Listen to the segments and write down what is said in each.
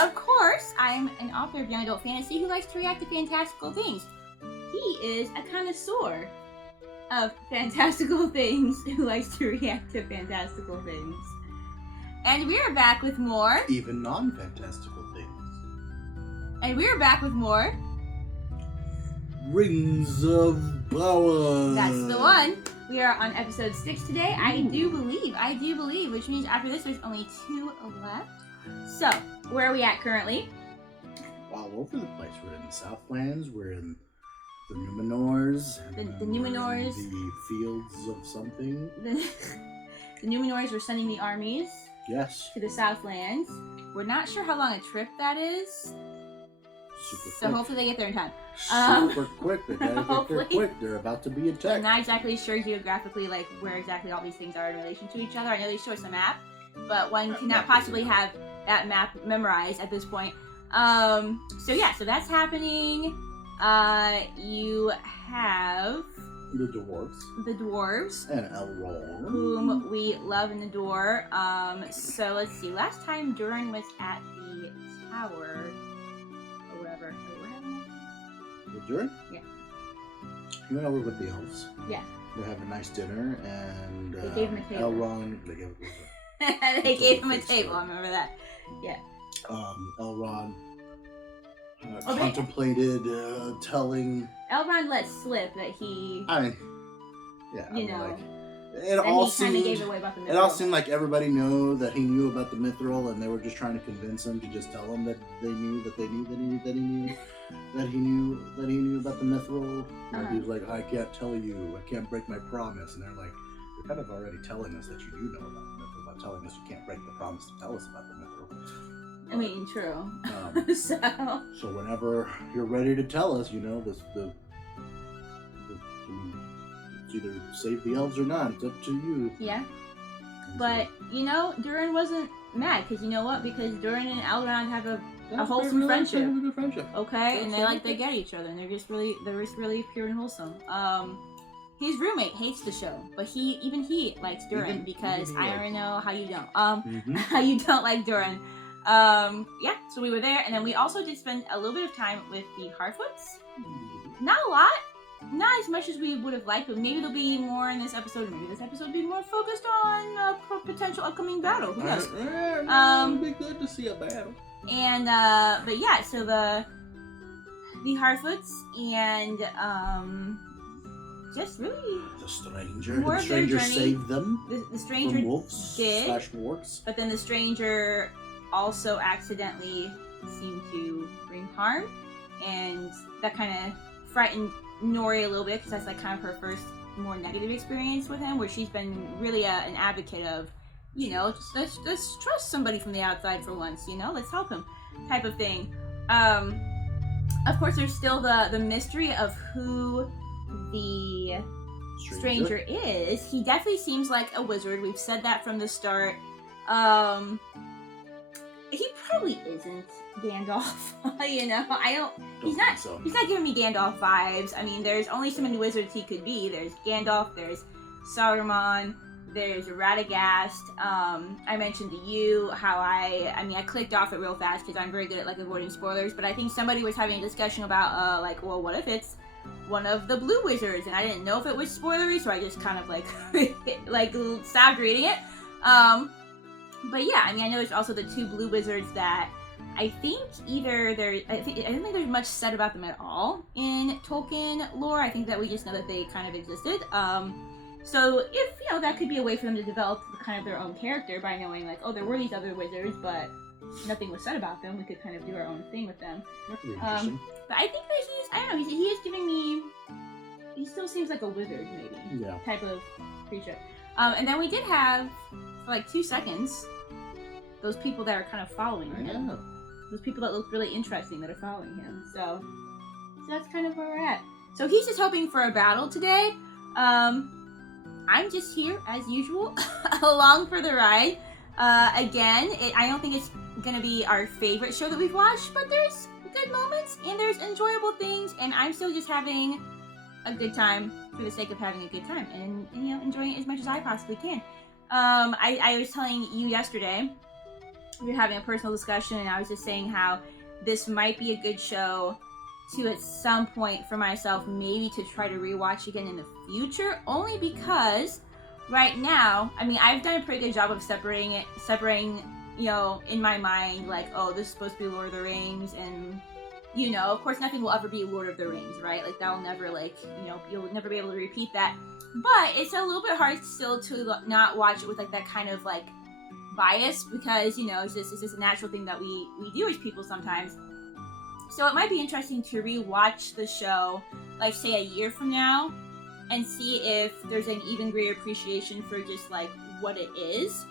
of course, I'm an author of young adult fantasy who likes to react to fantastical things. He is a connoisseur of fantastical things who likes to react to fantastical things. And we're back with more. Even non-fantastical things. And we're back with more. Rings of Power. That's the one. We are on episode 6 today. Ooh. I do believe, which means after this there's only 2 left. So, where are we at currently? All over the place. We're in the Southlands, we're in the Numenors. The Numenors. The fields of something. The Numenors were sending the armies. Yes. To the Southlands. We're not sure how long a trip that is. Super quick. So hopefully they get there in time. Super quick. They gotta get there quick. They're about to be attacked. I'm not exactly sure geographically like where exactly all these things are in relation to each other. I know they show us a map, but one cannot possibly have that map memorized at this point. So that's happening. You have the dwarves and Elrond, whom we love and adore. So let's see. Last time Durin was at the tower. With Durin? Yeah. He went over with the elves. Yeah. They had a nice dinner, and they gave him a table. Elrond. They gave him a table. I remember that. Yeah. Elrond contemplated telling. Elrond let slip that he. I mean, yeah. You know. It all seemed like everybody knew that he knew about the mithril, and they were just trying to convince him to just tell him that he knew about the mithril. And he was like, I can't tell you, I can't break my promise. And they're like, you're kind of already telling us that you do know about the mithril by telling us you can't break the promise to tell us about the mithril. I mean, true. So whenever you're ready to tell us, either save the elves or not. It's up to you. Yeah. But, Durin wasn't mad, because you know what? Because Durin and Elrond have a wholesome friendship. Okay? And they get each other, and they're just really pure and wholesome. His roommate hates the show, but he likes Durin, because I already know how you don't. How you don't like Durin. So we were there, and then we also did spend a little bit of time with the Harfoots. Not a lot. Not as much as we would have liked, but maybe there'll be more in this episode. Maybe this episode will be more focused on potential upcoming battle. Who knows? It'd be good to see a battle. And so the Harfoots and just really the stranger saved them. The stranger from wolves did /wargs. But then the stranger also accidentally seemed to bring harm, and that kind of frightened Nori a little bit, because that's like kind of her first more negative experience with him, where she's been really an advocate of, let's trust somebody from the outside for once, let's help him, type of thing. Of course, there's still the mystery of who the stranger is. He definitely seems like a wizard. We've said that from the start. He probably isn't Gandalf. He's not giving me Gandalf vibes. I mean, there's only so many wizards he could be. There's Gandalf, there's Saruman, there's Radagast. I mentioned to you how I clicked off it real fast because I'm very good at avoiding spoilers, but I think somebody was having a discussion about what if it's one of the blue wizards, and I didn't know if it was spoilery, so I just kind of stopped reading it. But yeah, I know there's also the 2 blue wizards that I think I don't think there's much said about them at all in Tolkien lore. I think that we just know that they kind of existed. So if, that could be a way for them to develop kind of their own character by knowing there were these other wizards, but nothing was said about them. We could kind of do our own thing with them. That could be interesting. But I think that he is giving me, he still seems like a wizard, maybe. Yeah. Type of creature. And then we did have, for 2 seconds, those people that are kind of following him. Yeah. Those people that look really interesting that are following him. So that's kind of where we're at. So he's just hoping for a battle today. I'm just here, as usual, along for the ride. Again, I don't think it's going to be our favorite show that we've watched, but there's good moments, and there's enjoyable things, and I'm still just having a good time for the sake of having a good time, and enjoying it as much as I possibly can. I was telling you yesterday we were having a personal discussion, and I was just saying how this might be a good show to at some point for myself maybe to try to rewatch again in the future, only because right now, I mean, I've done a pretty good job of separating, you know, in my mind, like, oh, this is supposed to be Lord of the Rings, and, you know, of course nothing will ever be Lord of the Rings, right? Like, that'll never, like, you know, you'll never be able to repeat that. But it's a little bit hard still to not watch it with, like, that kind of, like, bias, because, you know, it's just a natural thing that we do as people sometimes. So it might be interesting to rewatch the show, like, say a year from now, and see if there's an even greater appreciation for just, like, what it is,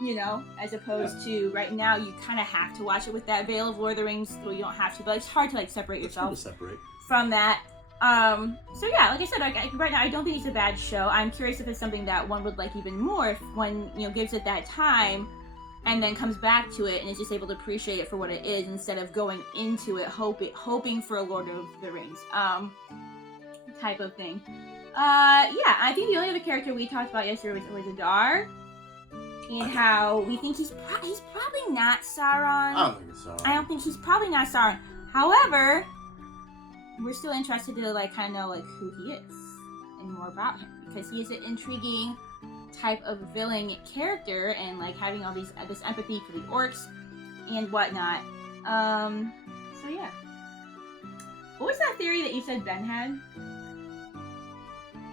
you know, as opposed to right now you kind of have to watch it with that veil of Lord of the Rings, so you don't have to, but it's hard to, like, separate yourself from that. So yeah, like I said, right now I don't think it's a bad show. I'm curious if it's something that one would like even more if one, you know, gives it that time and then comes back to it and is just able to appreciate it for what it is instead of going into it hoping for a Lord of the Rings type of thing. Yeah, I think the only other character we talked about yesterday was Adar, and how we think he's probably not Sauron. I don't think it's Sauron. I don't think he's probably not Sauron. However, we're still interested to, like, kind of know, like, who he is and more about him, because he is an intriguing type of villain character, and, like, having all this empathy for the orcs and whatnot. So yeah. What was that theory that you said Ben had?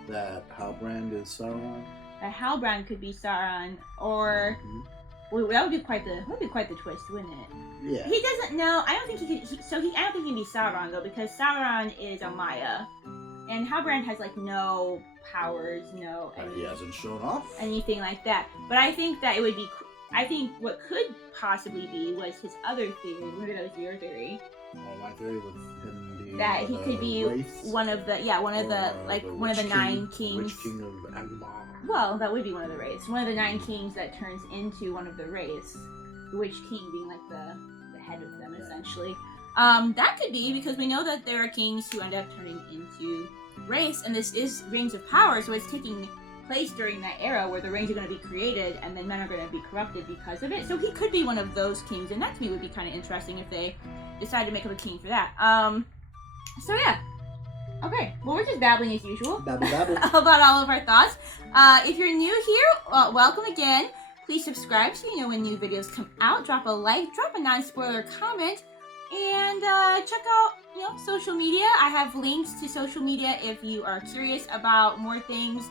That Halbrand is Sauron. That Halbrand could be Sauron, or well, that would be quite the twist, wouldn't it? Yeah. He doesn't know. I don't think he could. I don't think he can be Sauron though, because Sauron is a Maya, and Halbrand has, like, no powers, He hasn't shown off anything like that. But I think that it would be. I think what could possibly be was his other theory. Maybe that was your theory. Well, my theory was him being that he could be one of the one of the nine kings. Witch King of Angmar. Well, that would be one of the wraiths. One of the 9 kings that turns into one of the wraiths. The Witch King being, like, the head of them, essentially. That could be, because we know that there are kings who end up turning into wraiths, and this is Rings of Power, so it's taking place during that era where the rings are going to be created, and then men are going to be corrupted because of it. So he could be one of those kings, and that to me would be kind of interesting if they decided to make him a king for that. So yeah. Okay, well, we're just babbling as usual Babble. about all of our thoughts. If you're new here, welcome again. Please subscribe so you know when new videos come out. Drop a like, drop a non-spoiler comment, and check out, you know, social media. I have links to social media if you are curious about more things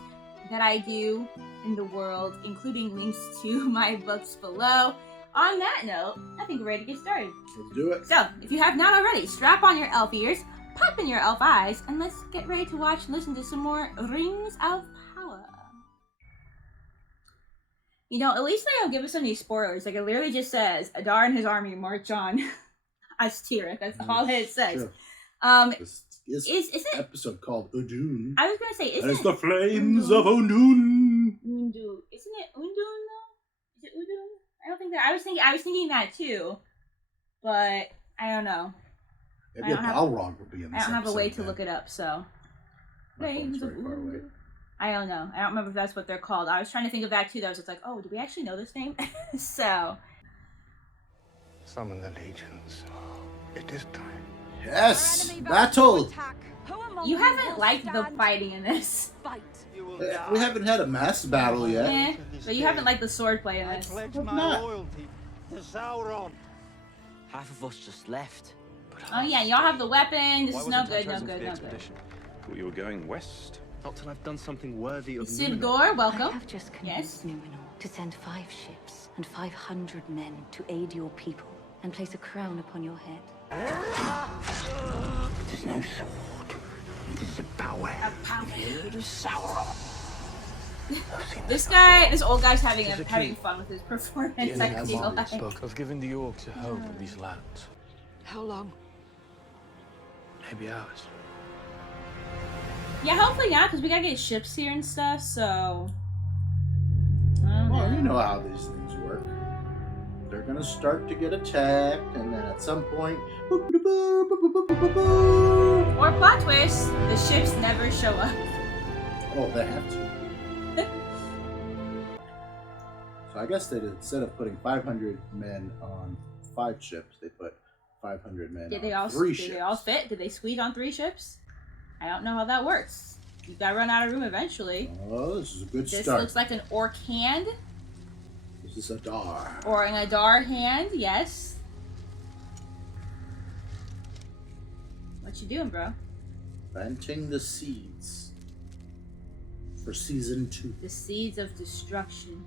that I do in the world, including links to my books below. On that note, I think we're ready to get started. Let's do it. So, if you have not already, strap on your elf ears, pop in your elf eyes, and let's get ready to watch and listen to some more Rings of Power. You know, at least they don't give us any spoilers. Like, it literally just says, Adar and his army march on Tirith. That's all that it says. This is it episode called Udun? I was gonna say, isn't it the flames of Udun? Isn't it Udun though? Is it Udun? I don't think that. I was thinking that too, but I don't know. Maybe a Balrog would be in this I don't have a way to then. look it up, so. My phone's very far away. I don't know. I don't remember if that's what they're called. I was trying to think of that too. That was just like, oh, do we actually know this name? So. Summon the legions. It is time. Yes! Battle! You haven't liked the fighting in this. We haven't had a mass battle yet. Eh, but you haven't liked the swordplay in this. Loyalty to Sauron. Half of us just left. Oh yeah, y'all have the weapon. This is no good, no good, no good. Thought you were going west. Not till I've done something worthy of Sibgor, welcome. I have just convinced Numenor to send 5 ships and 500 men to aid your people and place a crown upon your head. It is no sword. It is a power. It is Sauron. This old guy's having fun with his performance. I feel like. Of giving the orcs a home in these lands. How long? Maybe hours. Yeah, hopefully not, because we gotta get ships here and stuff, so. Well, you know how these things work. They're gonna start to get attacked, and then at some point, Or plot twist, the ships never show up. Oh, they have to. So I guess they did, instead of putting 500 men on 5 ships, they put 500 men on 3 ships. Did they all fit? Did they squeeze on 3 ships? I don't know how that works. You gotta run out of room eventually. Oh, this is a good start. This looks like an orc hand. This is a Dar. Or an Adar hand, yes. What you doing, bro? Planting the seeds for season 2. The seeds of destruction.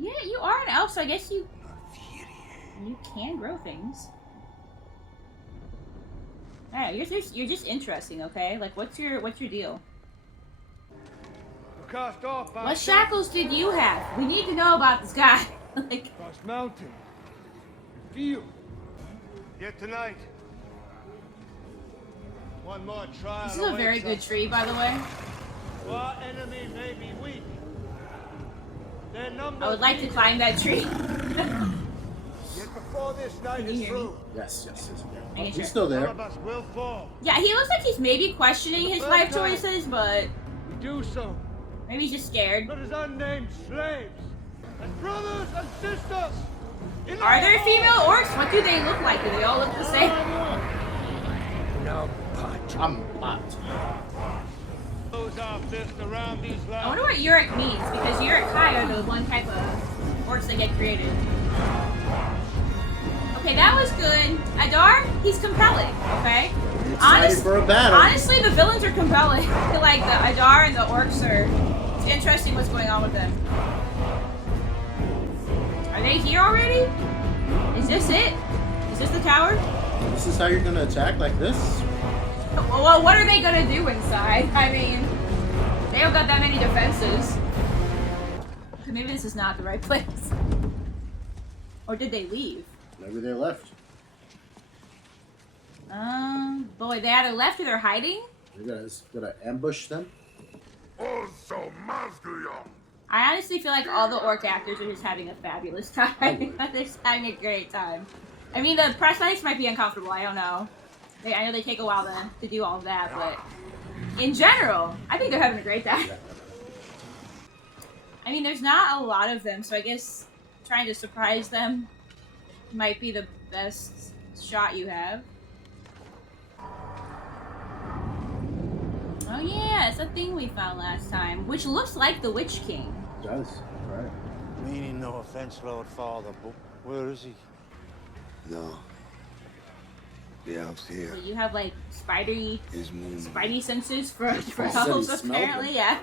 Yeah, you are an elf, so I guess you can grow things. Yeah, you're just interesting, okay? Like, what's your deal? What shackles did you have? We need to know about this guy. Like, Cross mountain. Feel. Yet tonight. One more trial. this is a very good tree, by the way. Our enemy may be weak. Their numbers I would like to climb that tree. Yet before this night Can you is hear me? through, Yes. Making He's sure. still some there. of us will fall. Yeah, he looks like he's maybe questioning his life choices, but We do so, maybe he's just scared. not as unnamed slaves, as brothers and sisters. In Are there female orcs? What do they look like? Do they all look the same? I'm hot. Close our fist around these I lands. wonder what Uric means, because Uric Kai are the one type of orcs that get created. Okay, that was good. Adar, he's compelling, okay? Excited for a battle. Honestly, the villains are compelling. Like, the Adar and the orcs are... It's interesting what's going on with them. Are they here already? Is this it? Is this the tower? This is how you're gonna attack, like this? Well, what are they gonna do inside? I mean, they don't got that many defenses. Okay, maybe this is not the right place. Or did they leave? Maybe they left. Boy, they either left or they're hiding? You're gonna ambush them? I honestly feel like all the orc actors are just having a fabulous time. They're just having a great time. I mean, the prosthetics might be uncomfortable, I don't know. I know they take a while to do all of that, but in general, I think they're having a great time. I mean, there's not a lot of them, so I guess trying to surprise them might be the best shot you have. Oh yeah, it's a thing we found last time, which looks like the Witch King. It does, right. Meaning no offense, Lord Father, but where is he? No. The elves here. So you have like spidey senses for Said he elves smelled apparently, them. yeah.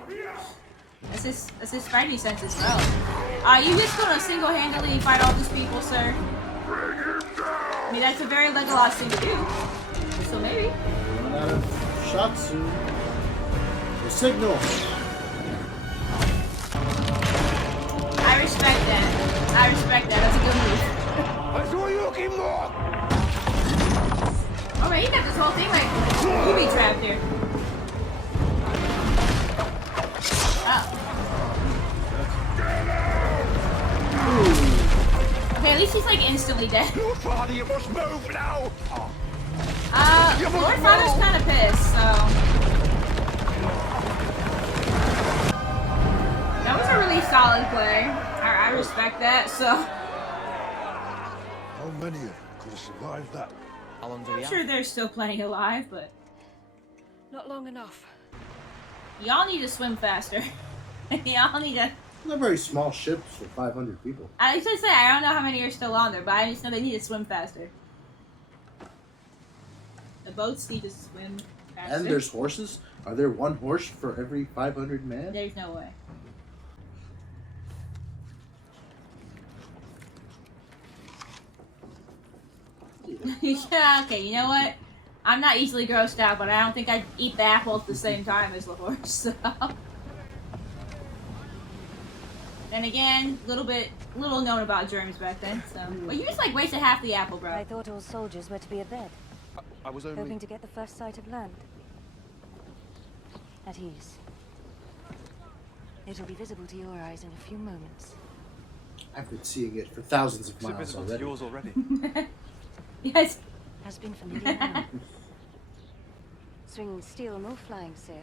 That's his spidey senses for elves. You just gonna single-handedly fight all these people, sir? I mean, that's a very Legolas thing to do. So maybe. Run out of shots soon. The signal. I respect that. I respect that. That's a good move. That's what you're looking for! Oh man, he got this whole thing like booby trapped here. Oh. Okay, at least he's like instantly dead. Lord Father, you must move now! Lord Father's kind of pissed, so. That was a really solid play. I respect that, so. How many of them could have survived that? How long do we I'm have? sure there's still plenty alive, but. Not long enough. Y'all need to swim faster. Y'all need to. They're very small ships for 500 people. I was gonna say, I don't know how many are still on there, but I just know they need to swim faster. The boats need to swim faster. And there's horses. Are there one horse for every 500 men? There's no way. Yeah, okay, you know what? I'm not easily grossed out, but I don't think I'd eat the apple at the same time as the horse, so. Then again, little known about germs back then, so. Well, you just like wasted half the apple, bro. I thought all soldiers were to be abed, I was hoping to get the first sight of land. At ease. It'll be visible to your eyes in a few moments. I've been seeing it for thousands of Is it miles visible to already. yours already? Yes. Has been for nearly an hour. Swinging steel, no flying sail.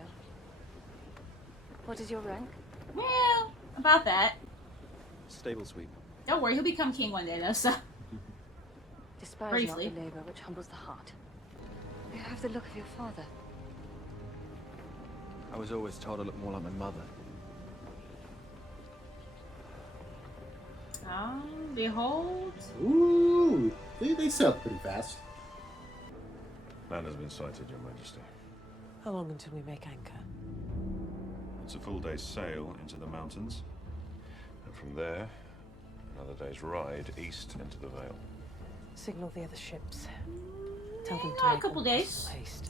What is your rank? Well, about that. Stable sweep. Don't worry, he'll become king one day, though, so... Despise Briefly. not the labor which humbles the heart. You have the look of your father. I was always told I looked more like my mother. Behold. Ooh, they sell pretty fast. Land has been sighted, Your Majesty. How long until we make anchor? It's a full day's sail into the mountains, and from there, another day's ride east into the Vale. Signal the other ships. Tell them to A make couple all days. possible haste.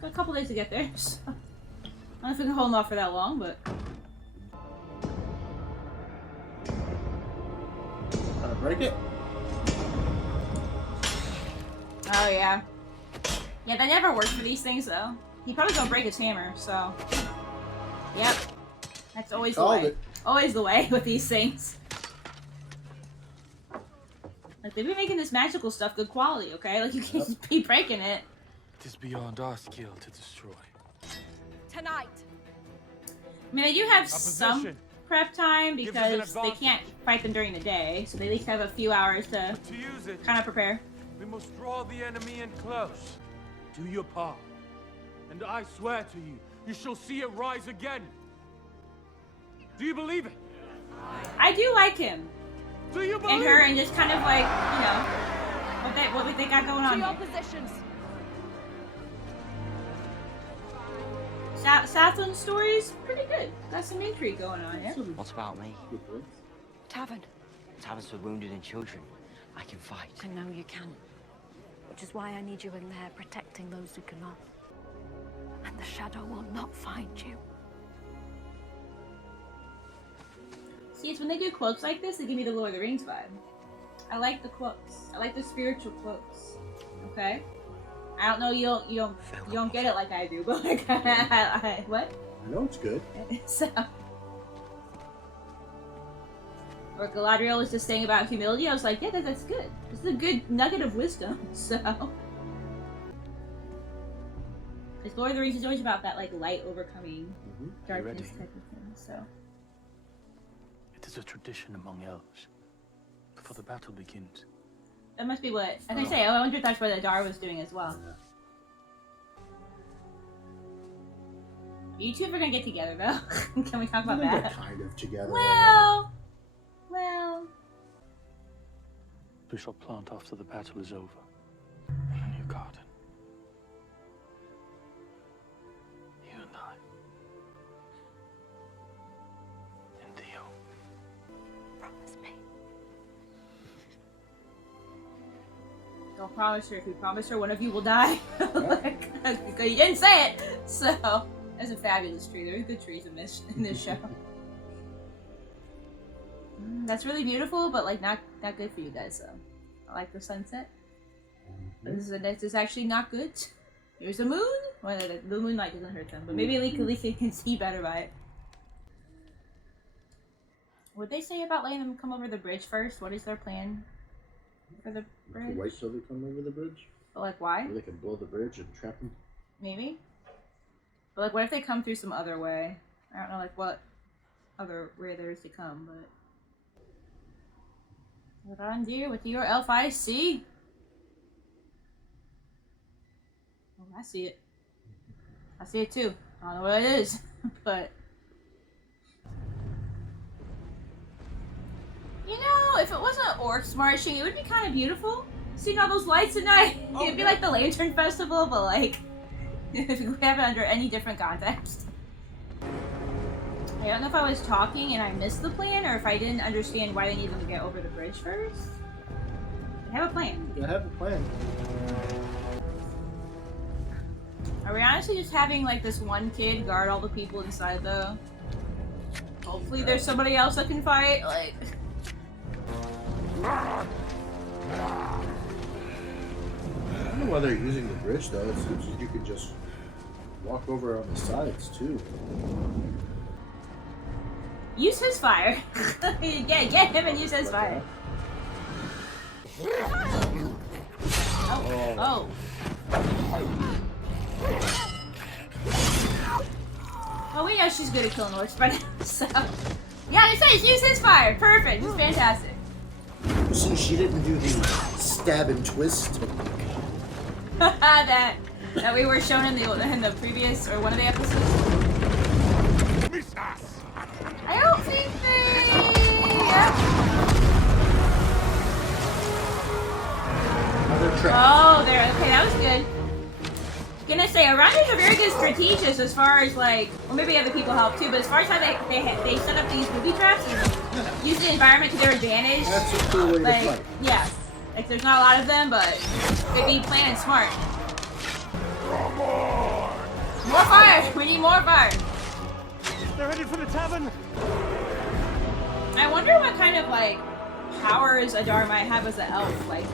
Got a couple days to get there, so... I don't know if we can hold them off for that long, but... Break it. Oh, yeah. Yeah, that never works for these things, though. He probably gonna break his hammer, so... Yep. That's always the way. Always the way with these things. Like, they've been making this magical stuff good quality, okay? Like, you can't just be breaking it. It is beyond our skill to destroy. Tonight! I mean, they do have some Opposition. prep time Gives us an because they advantage. can't fight them during the day, so they at least have a few hours to To use it, kind of prepare. we must draw the enemy in close. Do your part. And I swear to you, you shall see it rise again. Do you believe it? I do like him Do you believe and her, it? and just kind of like, you know, what they got going on here. positions! Southland story's pretty good. Got some intrigue going on, yeah. What about me? Tavern. Taverns for wounded and children. I can fight. I know you can. Which is why I need you in there protecting those who cannot. And the shadow will not find you. See, it's when they do quotes like this, they give me the Lord of the Rings vibe. I like the quotes. I like the spiritual quotes. Okay? I don't know, you don't get it like I do, but like, what? I know it's good. So, or Galadriel was just saying about humility. I was like, yeah, that's good. This is a good nugget of wisdom. So, because Lord of the Rings is always about that like light overcoming darkness type of thing. So, It is a tradition among elves. Before the battle begins. that must be what I say. I wonder if that's what Adar was doing as well. You two are gonna get together though. Can we talk about They're that? kind of together. Well. We shall plant after the battle is over. In a new garden. You and I. And Theo. Promise me. Don't promise her. If we promise her, one of you will die. Because you didn't say it. So that's a fabulous tree. There are good trees in this show. That's really beautiful, but like not good for you guys. So I like the sunset. But this is actually not good. There's a moon. Well, the moonlight doesn't hurt them, but maybe at least they can see better by it. What they say about letting them come over the bridge first? What is their plan for the bridge? Wait till they come over the bridge? But like, why? Or they can blow the bridge and trap them? Maybe. But like, what if they come through some other way? I don't know, like what other way there is to come, but. What on, dear, with your elf eyes, see? Oh, I see it. I see it too. I don't know what it is, but. You know, if it wasn't orcs marching, it would be kind of beautiful. Seeing all those lights at night. It'd be like the Lantern Festival, but like, if we have it under any different context. I don't know if I was talking and I missed the plan, or if I didn't understand why they needed them to get over the bridge first. I have a plan. I have a plan. Are we honestly just having like this one kid guard all the people inside though? Hopefully there's somebody else that can fight, like... I don't know why they're using the bridge though. It seems like you could just walk over on the sides too. Use his fire. Get him and use his fire. Oh. Oh, wait, know she's good at killing orcs by now, so... Yeah, I said, use his fire! Perfect! It's fantastic. See, she didn't do the stab and twist. that we were shown in the previous, or one of the episodes. I don't think they... Oh, there. Okay, that was good. Gonna say, Iranians are very good strategists as far as like, well, maybe other people help too, but as far as how they set up these booby traps and use the environment to their advantage. That's a cool way to play. Yeah, like there's not a lot of them, but they'd be playing smart. More fire! We need more fire. They're headed for the tavern. I wonder what kind of like powers Adar might have as an elf. Like,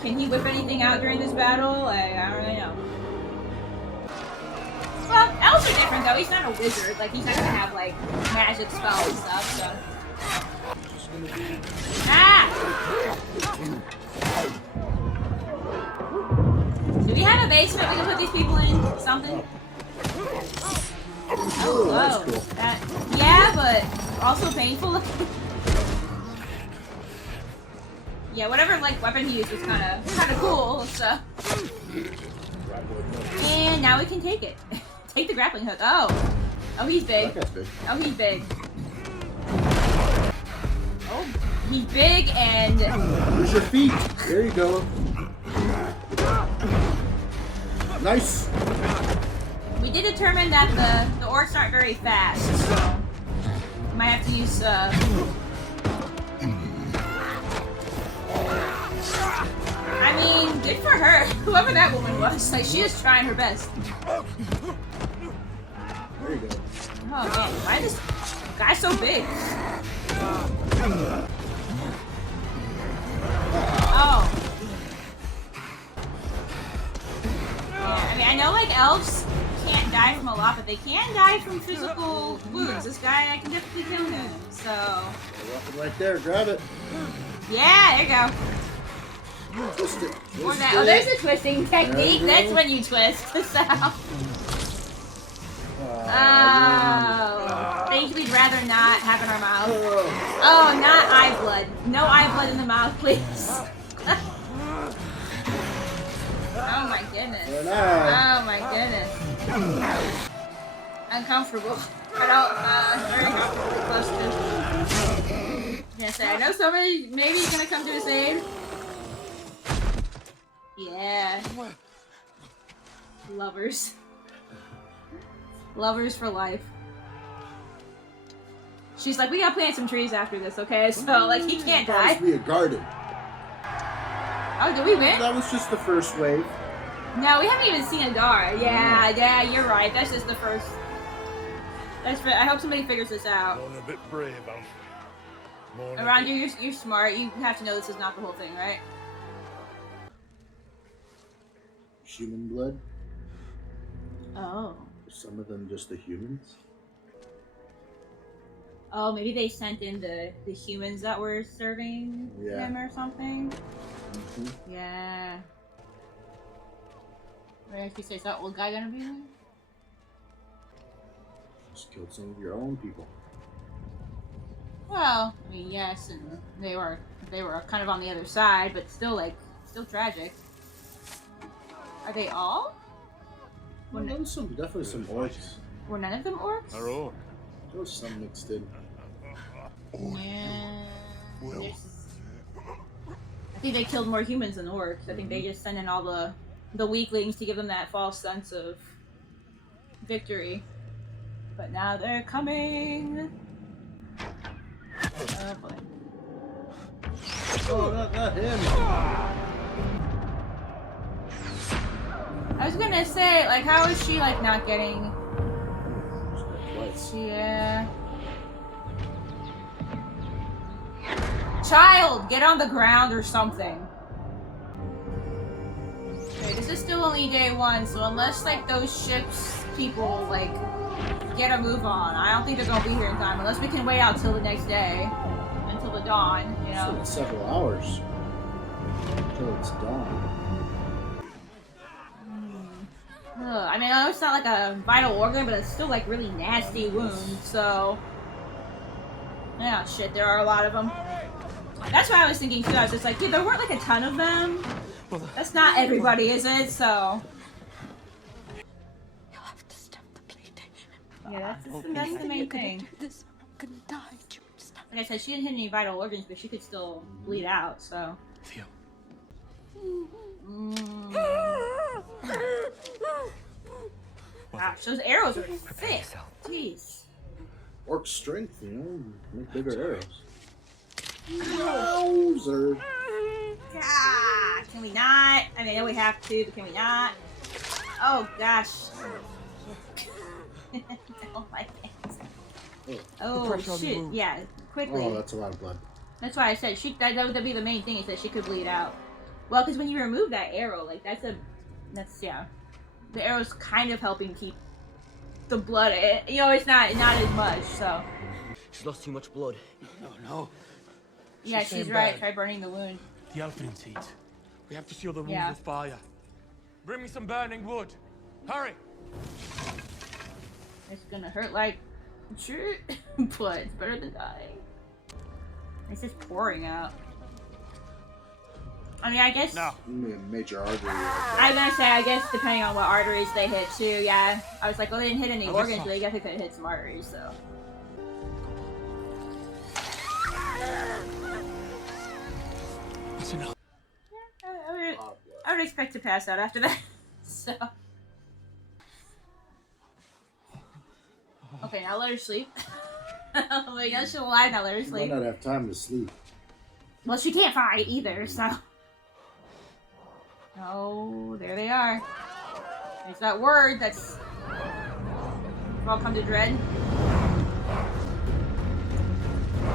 can he whip anything out during this battle? Like, I don't really know. Well, elves are different though. He's not a wizard. Like, he's not gonna have like magic spells and stuff. So. Ah! Do we have a basement we can put these people in? Something? Oh, whoa. Cool. Yeah, but also painful. Yeah, whatever like weapon he used was kind of cool. So. And now we can take it. Take the grappling hook. Oh, he's big. That guy's big. Oh, he's big. Oh, he's big and. Use your feet. There you go. Nice. We did determine that the orcs aren't very fast, so might have to use I mean, good for her. Whoever that woman was, like she is trying her best. There you go. Oh man, why is this guy so big? Oh. Yeah, I mean, I know like elves can't die from a lot, but they can die from physical wounds. This guy, I can definitely kill him. So. Weapon right there. Grab it. Yeah, there you go. Twist it. Twist Oh, there's a twisting technique. That's when you twist. So. Things we'd rather not have in our mouth. Oh, not eye blood. No eye blood in the mouth, please. Oh my goodness. Oh my goodness. Uncomfortable. I don't, very comfortable close to. Yeah, say, I know somebody maybe is gonna come to his aid. Yeah. Lovers. Lovers for life. She's like, we gotta plant some trees after this, okay? So, like, he can't die. Supposed to be a garden. Oh, did we win? That was just the first wave. No, we haven't even seen Adar. Yeah, you're right. That's just the first. That's. I hope somebody figures this out. A bit brave, Around you, you're smart. You have to know this is not the whole thing, right? Human blood. Oh. Are some of them just the humans? Oh, maybe they sent in the humans that were serving him or something. Mm-hmm. Yeah. What did you say? Is that old guy gonna be there? Just killed some of your own people. Well, I mean, yes, and they were kind of on the other side, but still still tragic. Are they all? Well, definitely some orcs. Were none of them orcs? Are all. There was some mixed in. Yeah. I think they killed more humans than orcs. I think they just sent in all the weaklings to give them that false sense of victory. But now they're coming. Oh boy. Oh, not him. I was gonna say, like, how is she like not getting? Yeah. Child, get on the ground or something. Okay, this is still only day one, so unless like those ships people like get a move on, I don't think they're gonna be here in time. Unless we can wait out till the next day, until the dawn, you know. So it's several hours until it's dawn. I mean, I know it's not like a vital organ, but it's still like really nasty wound, so... Yeah, shit, there are a lot of them. That's what I was thinking too. I was just like, dude, there weren't like a ton of them. That's not everybody, is it? So... You'll have to stop the bleeding. Yeah, that's the main thing. I'm gonna die. Do you understand? Like I said, she didn't hit any vital organs, but she could still bleed out, so... Theo. Gosh, those arrows are thick. Jeez. Orc strength, you know, make bigger arrows. Wowzer. Ah, can we not? I mean, I know we have to, but can we not? Oh, gosh. Oh, my hands. Oh, shit. Yeah, quickly. Oh, that's a lot of blood. That's why I said that would be the main thing, is that she could bleed out. Well, because when you remove that arrow, like, yeah. The arrow's kind of helping keep the blood, you know, it's not as much, so. She's lost too much blood. No. Yeah, she's right. Try burning the wound. The elephant heat. We have to seal the wounds with fire. Bring me some burning wood. Hurry! It's gonna hurt like shit, but it's better than dying. It's just pouring out. I mean, I guess... No. Major artery. I was gonna say, I guess depending on what arteries they hit too, yeah. I was like, well, they didn't hit any organs, but I guess they could hit some arteries, so... That's enough. Yeah, I would expect to pass out after that, so... Okay, now let her sleep. Wait, no, she's alive, now let her She sleep. might not have time to sleep. Well, she can't fight either, so... Oh, there they are. There's that word that's... we've all come to dread.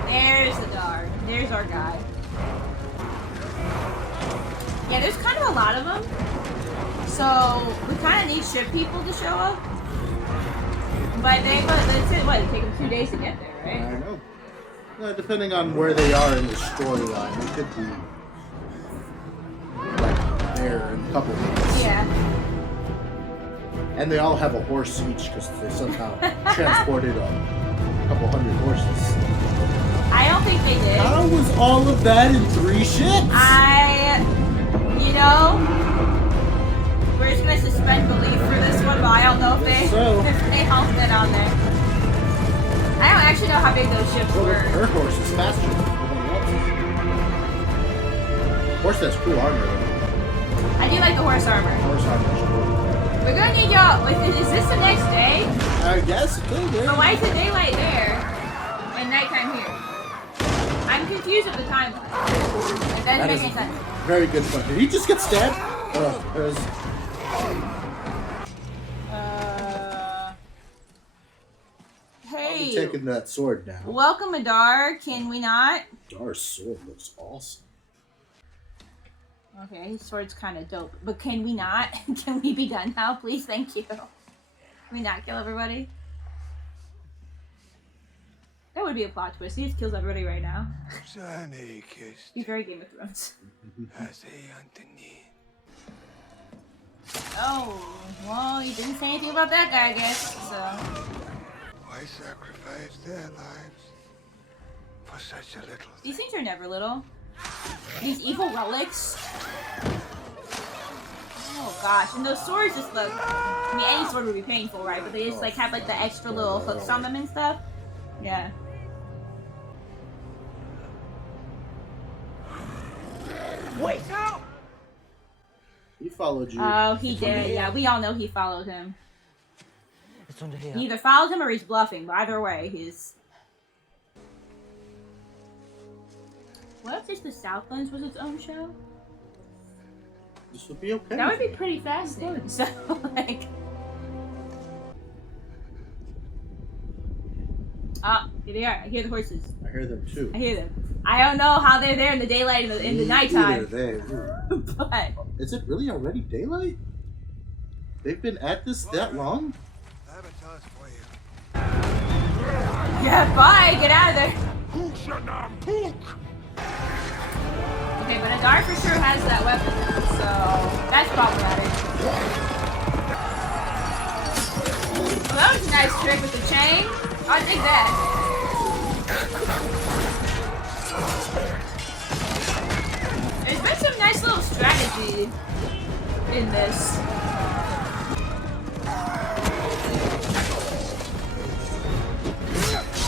There's the dog. There's our guy. Yeah, there's kind of a lot of them. So, we kind of need ship people to show up. But that's it, what, it take them 2 days to get there, right? I know. Depending on where they are in the storyline, it could be like there in a couple minutes. Yeah. And they all have a horse each because they somehow transported a couple hundred horses. I don't think they did. How was all of that in 3 ships? You know, we're just gonna suspend belief for this one, but I don't know if they helped it on there. I don't actually know how big those ships were. Her horse is faster than everybody else's. Horse has cool armor though. I do like the horse armor. Horse armor is cool. We're gonna need y'all. Is this the next day? I guess it could be. But why is it daylight there and nighttime here? I'm confused with the timeline. It doesn't make any sense. Very good point. Did he just get stabbed? Hey. I'll be taking that sword now. Welcome, Adar. Can we not? Adar's sword looks awesome. Okay, his sword's kind of dope. But can we not? Can we be done now, please? Thank you. Can we not kill everybody? That would be a plot twist. He just kills everybody right now. He's very Game of Thrones. Oh, well, you didn't say anything about that guy, I guess, so... Why sacrifice their lives for such a little thing? These things are never little. These evil relics. Oh gosh, and those swords just look... I mean, any sword would be painful, right? But they just, like, have, like, the extra little hooks on them and stuff. Yeah. Wait out! He followed you. Oh, he did. Yeah, we all know he followed him. It's under here. He either followed him or he's bluffing, but either way, he's... What if just the Southlands was its own show? This would be okay. That would be pretty fascinating. So, like... Ah, here they are. I hear the horses. I hear them too. I hear them. I don't know how they're there in the daylight and in the nighttime. But... Is it really already daylight? They've been at this that long? Yeah, bye! Get out of there! Okay, but Adar for sure has that weapon now, so that's problematic. Well, that was a nice trick with the chain. I dig that. There's been some nice little strategy in this.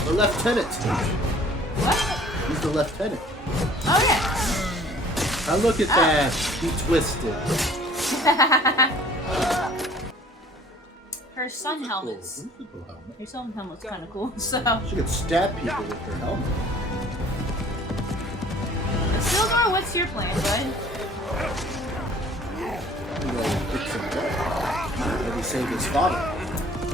The lieutenant. What? He's the lieutenant. Oh yeah. Now look at that. He twisted. Her sun helmets. Her sun helmet's kind of cool. So She could stab people with her helmet. Silver, what's your plan, bud? Maybe save his father.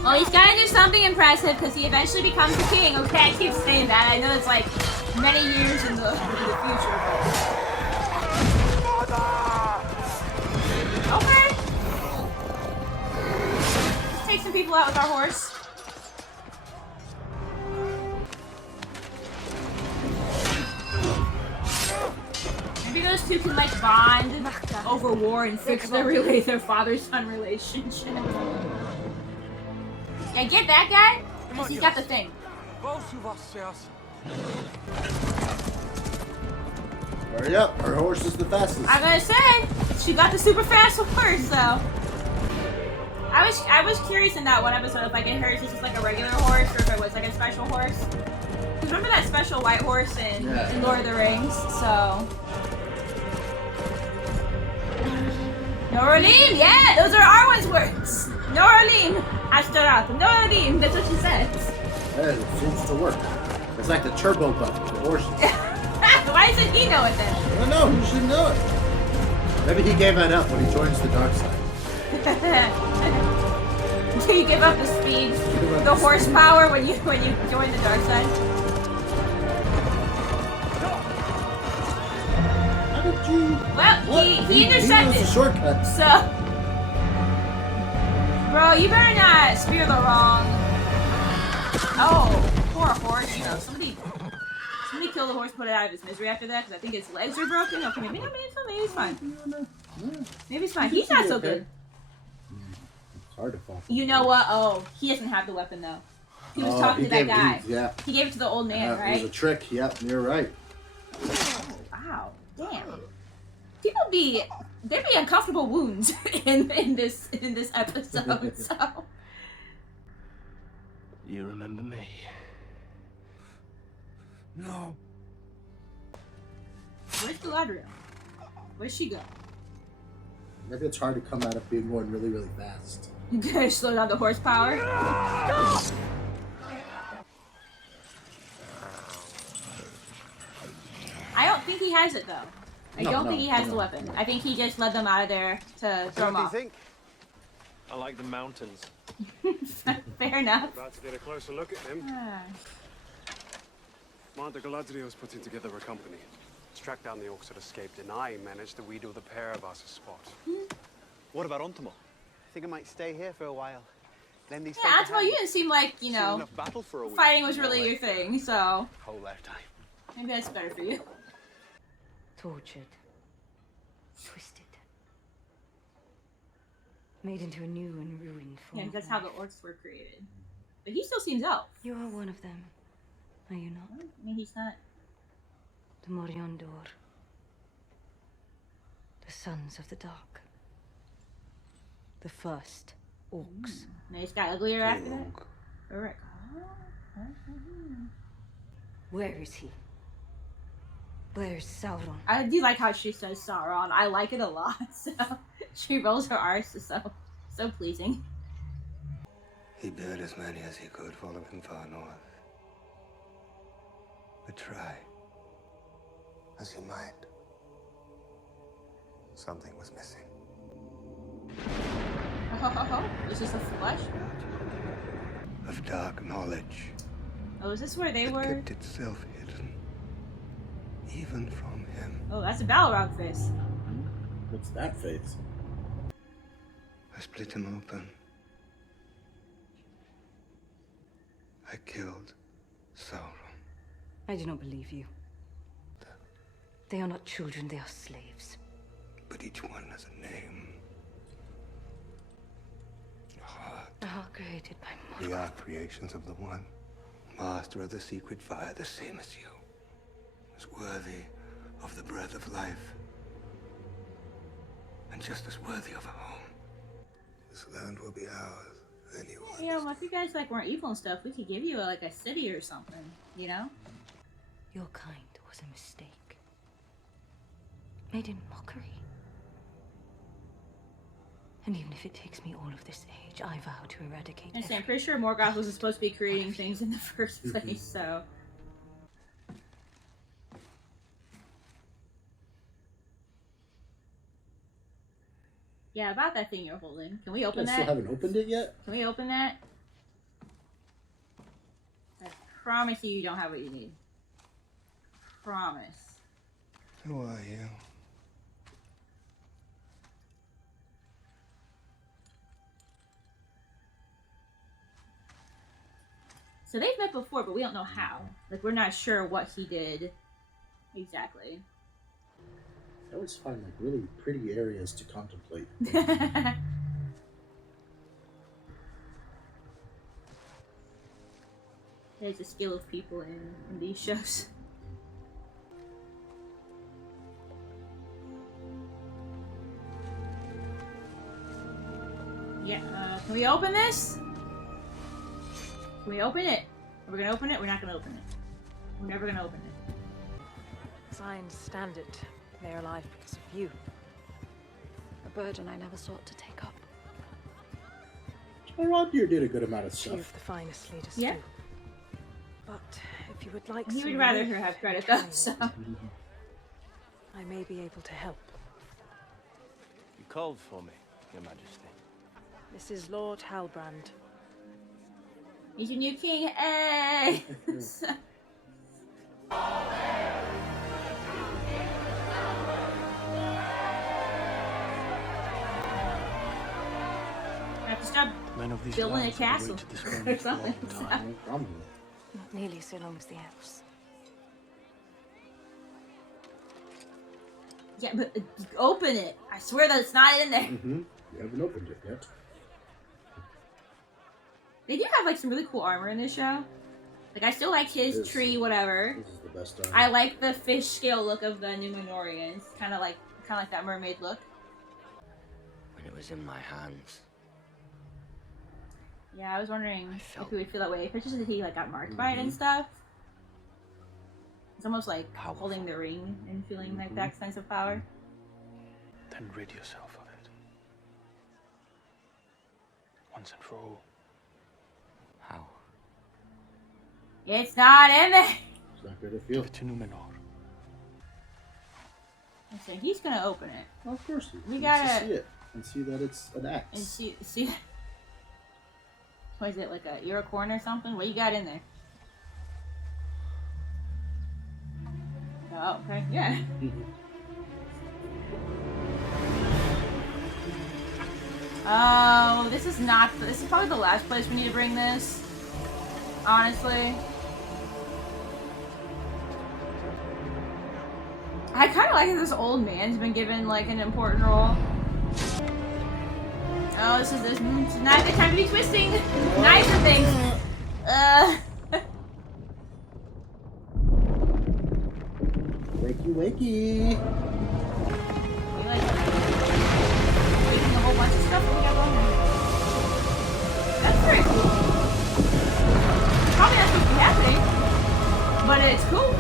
Well, he's gotta do something impressive because he eventually becomes the king. Okay, I keep saying that. I know it's like many years in the future, but... Okay. Let's take some people out with our horse. Maybe those two can like bond over war and fix their father-son relationship. Yeah, get that guy, because he's got the thing. Hurry up, her horse is the fastest. I'm gonna say, she got the super fast horse, so. I was curious in that one episode if I could hear if this was like a regular horse or if it was like a special horse. Remember that special white horse in Lord of the Rings, so. Noralim, yeah, those are Arwen's words. Noralim, Ashtaroth, Noralim, that's what she says. Hey, it seems to work. It's like the turbo button for horses. Why doesn't he know it then? I don't know, who should know it? Maybe he gave that up when he joins the dark side. Do you give up the speed, the horsepower when you join the dark side? How did you... Well, he intercepted. He was a shortcut. So, bro, you better not spear the wrong. Oh, poor horse. You know, somebody killed the horse, put it out of his misery after that, because I think his legs are broken. Okay, maybe it's fine. Maybe it's fine. He's not so good. It's hard to fall. You know what? Oh, he doesn't have the weapon though. He was talking to that guy. He gave it to the old man, right? It was a trick. Yep, you're right. Oh, wow. Damn. People there'd be uncomfortable wounds in this episode. So. You remember me? No. Where's Galadriel? Where'd she go? Maybe it's hard to come out of being going really, really fast. You gotta slow down the horsepower. I don't think he has it though. I don't think he has the weapon. I think he just led them out of there to throw them off. What do you think? I like the mountains. Fair enough. About to get a closer look at him. Mount Galadriel was putting together a company. To track down the orcs that escaped, and I managed to wheedle the pair of us a spot. What about Ontimo? I think I might stay here for a while. Then these Yeah, Ontimo, you didn't seem like, you know, fighting was really your thing, so. Whole lifetime. Maybe that's better for you. Tortured. Twisted. Made into a new and ruined form. Yeah, that's how the orcs were created. But he still seems elf. You are one of them, are you not? I mean, he's not. The Moriondor. The Sons of the Dark. The first orcs. And they just got uglier after that? Correct. Where is he? Where is Sauron? I do like how she says Sauron. I like it a lot. So she rolls her R's, so pleasing. He buried as many as he could, following far north. But try as you might, something was missing. Oh, this is the flesh? Of dark knowledge. Oh, is this where they were? Kept itself hidden, even from him. Oh, that's a Balrog face. What's that face? I split him open. I killed Sauron. I do not believe you. They are not children, they are slaves. But each one has a name. A heart. A heart created by We are creations of the One, master of the secret fire, the same as you. As worthy of the breath of life, and just as worthy of a home. This land will be ours, then you will. Yeah, well, if you guys like weren't evil and stuff, we could give you like a city or something, you know? Your kind was a mistake. Made in mockery. And even if it takes me all of this age, I vow to eradicate I'm pretty sure Morgoth wasn't supposed to be creating things in the first place, so... Yeah, about that thing you're holding. Can we open that? I still haven't opened it yet? Can we open that? I promise you don't have what you need. Promise. Who are you? So they've met before, but we don't know how. Like, we're not sure what he did exactly. I always find like really pretty areas to contemplate. There's a skill of people in these shows. Yeah, can we open this? Can we open it? Are we gonna open it? We're not gonna open it. We're never gonna open it. As I understand it, they're alive because of you. A burden I never sought to take up. Rodnir did a good amount of Few of stuff. the finest leaders Yeah. do. But if you would like He some would rather relief her have from credit your though, so. I may be able to help. You called for me, Your Majesty. This is Lord Halbrand. He's your new king. Hey! I have to stop Men of these building a lands have castle waited this moment or for a long something. time. Not nearly so long as the elves. Yeah, but open it. I swear that it's not in there. You haven't opened it yet. They do have like some really cool armor in this show. Like I still like his tree, whatever. This is the best armor. I like the fish scale look of the Numenorians. Kind of like that mermaid look. When it was in my hands. Yeah, I was wondering if he would feel that way. Especially that he like got marked by it and stuff. It's almost like holding the ring and feeling like that sense of power. Then rid yourself of it. Once and for all. How? It's not in there. It's not good to feel. Give it to Numenor. So he's gonna open it. Well, of course. We He gotta needs to see it and see that it's an axe. and see. What is it, like a Iroquois or something? What you got in there? Oh, okay, yeah. Oh, this is not. This is probably the last place we need to bring this. Honestly. I kind of like that this old man's been given like an important role. Oh, this is not a good time to be twisting knives and things. Wakey, wakey. We like making a whole bunch of stuff that we got going on. That's very cool. Probably not supposed to be happening, but it's cool.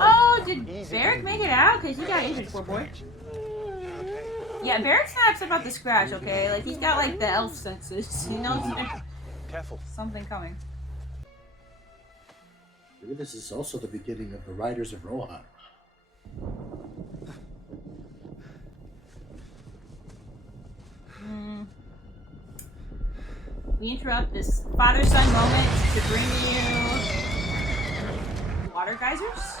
Oh, did Varric make it out? Because he got injured, poor boy. Yeah, Varric's not upset about the scratch, okay? Like, he's got, like, the elf senses. He knows Careful. something coming. Maybe this is also the beginning of the Riders of Rohan. We interrupt this father-son moment to bring you water geysers.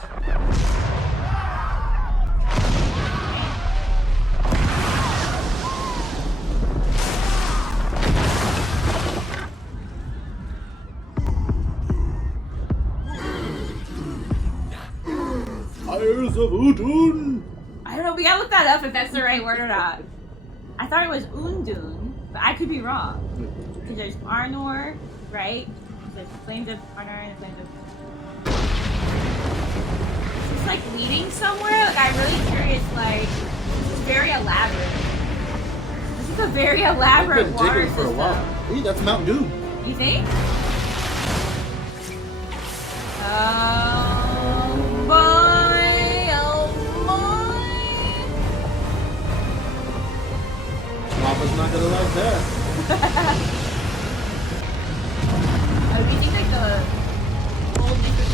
Fires of Udun! I don't know. We gotta look that up if that's the right word or not. I thought it was Udun, but I could be wrong. Because there's Arnor, right? There's the flames of Arnor and the flames of... Is this like leading somewhere? Like, I'm really curious, like, this is very elaborate. This is a very elaborate I've been water digging for a while. Hey, that's Mount Doom. You think? Oh boy, oh boy. Papa's not gonna like that. Do you think like the old Mr.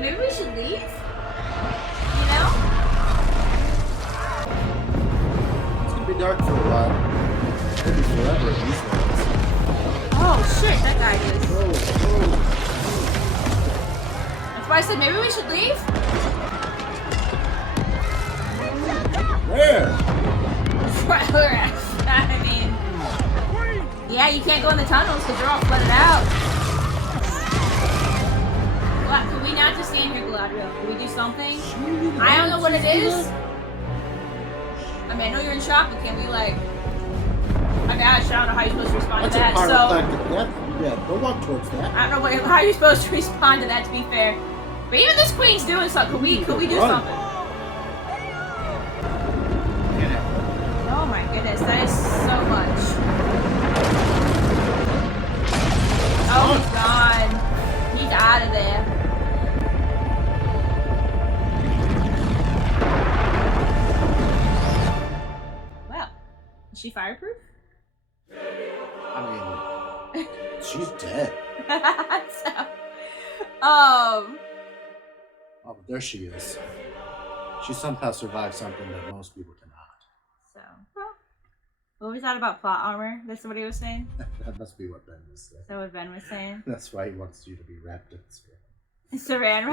maybe we should leave? You know? It's gonna be dark for a while. Maybe forever at least. Oh shit, that guy is. That's why I said maybe we should leave? Where? I mean... Yeah, you can't go in the tunnels because they're all flooded out. Can we not just stand here, Galadriel? Can we do something? I don't know what it is. I mean, I know you're in shock, but can we, like... I mean, I don't know how you're supposed to respond to that, so... Yeah, go walk towards that. I don't know how you're supposed to respond to that, to be fair. But even this queen's doing something. Could we do something? Oh my goodness, that is so much. Oh, he's gone. He's out of there. Well, is she fireproof? I mean, she's dead. Oh, there she is. She somehow survived something that most people cannot. So, what was that about plot armor? That's what he was saying? That must be what Ben was saying. Is that what Ben was saying? That's why he wants you to be wrapped in Saran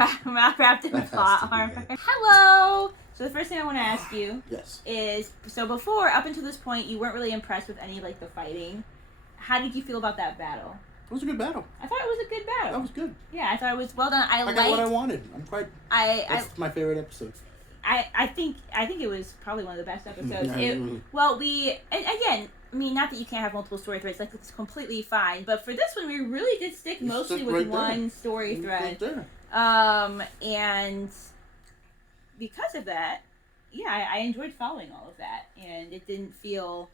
wrapped in plot armor. Hello! So the first thing I want to ask you is, so before, up until this point, you weren't really impressed with any of like the fighting. How did you feel about that battle? It was a good battle. I thought it was a good battle. That was good. Yeah, I thought it was well done. I got what I wanted. I'm quite... That's my favorite episode. I think it was probably one of the best episodes. Again, I mean, not that you can't have multiple story threads, like it's completely fine. But for this one, we really did stick mostly with one story thread. And because of that, yeah, I enjoyed following all of that, and it didn't feel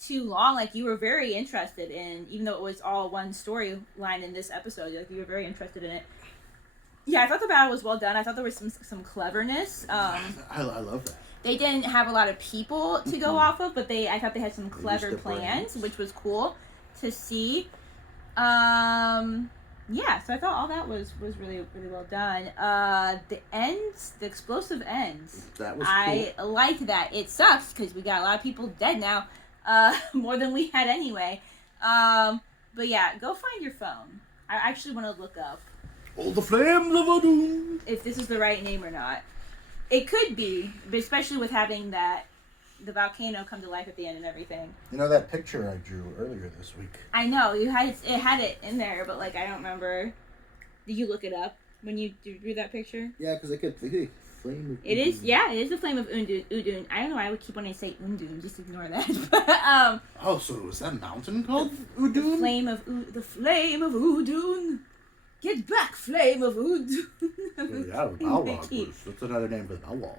too long. Like, you were very interested in, even though it was all one storyline in this episode, like you were very interested in it. Yeah, I thought the battle was well done. I thought there was some cleverness. I love that. They didn't have a lot of people to go off of, but I thought they had some clever plans, which was cool to see. Yeah, so I thought all that was really, really well done. The explosive ends. That was cool. I liked that. It sucks because we got a lot of people dead now, more than we had anyway. But yeah, go find your phone. I actually want to look up. Oh, the flames of Udun. If this is the right name or not. It could be, but especially with having the volcano come to life at the end and everything. You know that picture I drew earlier this week? I know, it had it in there, but like I don't remember. Did you look it up when you drew that picture? Yeah, because I could flame of Udun. It is the flame of Udun. I don't know why I would keep wanting to say Udun, just ignore that. But, oh, so was that mountain called Udun? The flame of Udun. Get back, flame of Udun. Yeah, Balrog. What's another name for Balrog?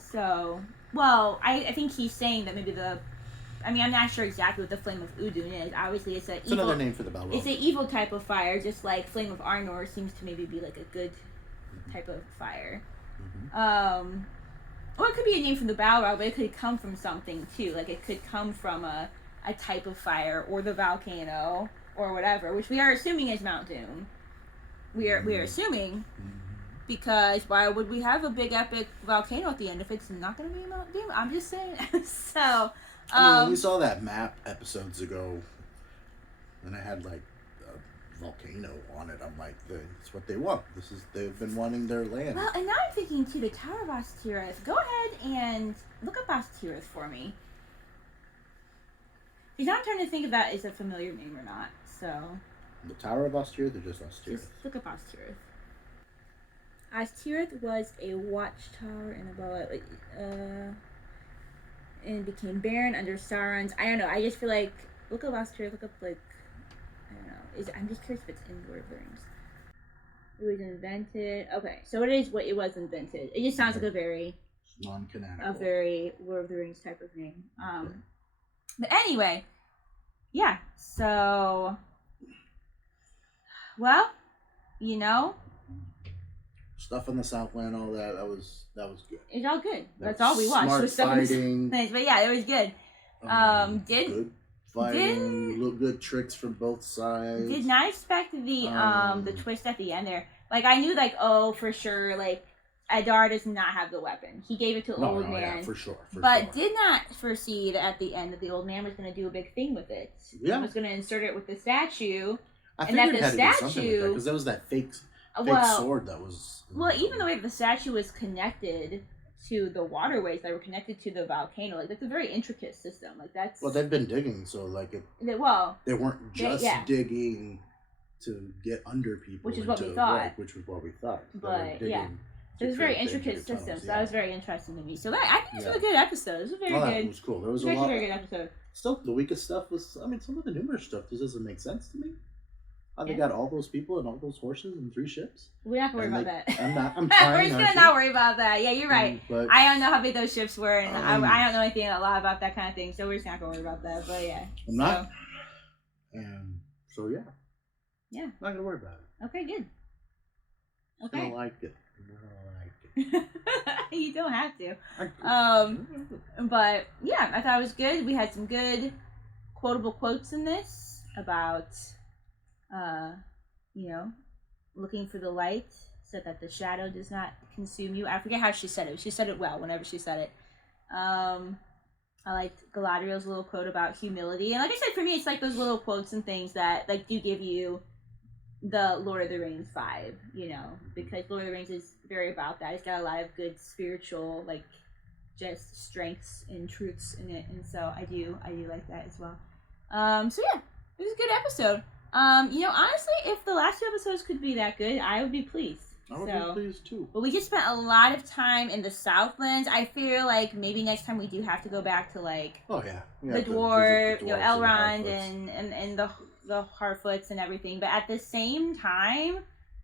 So, well, I think he's saying that maybe I'm not sure exactly what the flame of Udun is. Obviously, it's another name for the Balrog. It's an evil type of fire, just like flame of Arnor seems to maybe be like a good type of fire. Or it could be a name from the Balrog, but it could come from something too. Like it could come from a type of fire, or the volcano, or whatever, which we are assuming is Mount Doom. We are assuming, because why would we have a big epic volcano at the end if it's not going to be Mount Doom? I'm just saying. So, when we saw that map episodes ago, and I had like a volcano on it, I'm like, that's what they want. They've been wanting their land. Well, and now I'm thinking too, the Tower of Ostirith. Go ahead and look up Ostirith for me. Because now I'm trying to think if that is a familiar name or not. So. The Tower of Ostirith or just Ostirith? Just look up Ostirith. Ostirith was a watchtower and and became barren under Sauron's. I don't know. I just feel like look up Ostirith. Look up like I don't know. I'm just curious if it's in Lord of the Rings. It was invented. Okay, so it is what it was invented. It just sounds like a very non-canonical, a very Lord of the Rings type of name. But anyway, yeah. So, well, you know, stuff in the Southland, all that. That was good. It's all good. That's all we watched. Smart fighting. But yeah, it was good. Good fighting, good tricks from both sides. Did not expect the twist at the end there. Like I knew, like for sure, like Adar does not have the weapon. He gave it to the old man, yeah, for sure. But did not foresee that at the end that the old man was going to do a big thing with it. Yeah, he was going to insert it with the statue, and that the statue because there was that fake sword that was. Well, even the way the statue was connected to the waterways that were connected to the volcano, like that's a very intricate system. Like that's. Well, they've been digging, so like they weren't just digging to get under people, which is what we thought. Which was what we thought. But yeah. So it was a very intricate system, so that was very interesting to me. So I think this was a good episode. It was a very good. It was cool. There was a very good episode. Still, the weakest stuff was, I mean, some of the numerous stuff just doesn't make sense to me. How they got all those people and all those horses and 3 ships. We're not gonna worry about that. I'm trying. We're just gonna not worry about that. Yeah, you're right. But, I don't know how big those ships were, and I don't know anything a lot about that kind of thing, so we're just not gonna worry about that. But yeah. I'm not. And so yeah. Yeah. Not gonna worry about it. Okay, good. Okay. I liked it. You don't have to. But yeah, I thought it was good. We had some good quotable quotes in this about looking for the light so that the shadow does not consume you. I forget how she said it. She said it well whenever she said it. I liked Galadriel's little quote about humility. And like I said, for me, it's like those little quotes and things that like do give you the Lord of the Rings vibe, because Lord of the Rings is very about that. It's got a lot of good spiritual, like, just strengths and truths in it, and so I do like that as well. So yeah, it was a good episode. Honestly, if the last 2 episodes could be that good, I would be pleased. I would be pleased too. But we just spent a lot of time in the Southlands. I feel like maybe next time we do have to go back to like the dwarf, Elrond and the Harfoots and everything. But at the same time,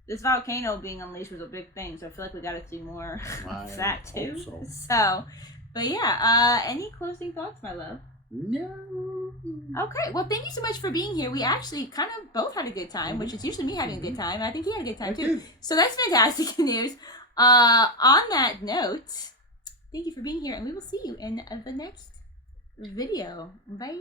this volcano being unleashed was a big thing, so I feel like we got to do more of that too. So, but yeah, any closing thoughts, my love? No. Okay, well, thank you so much for being here. We actually kind of both had a good time, which is usually me having a good time. I think you had a good time too. So that's fantastic news. On that note, thank you for being here, and we will see you in the next video. Bye.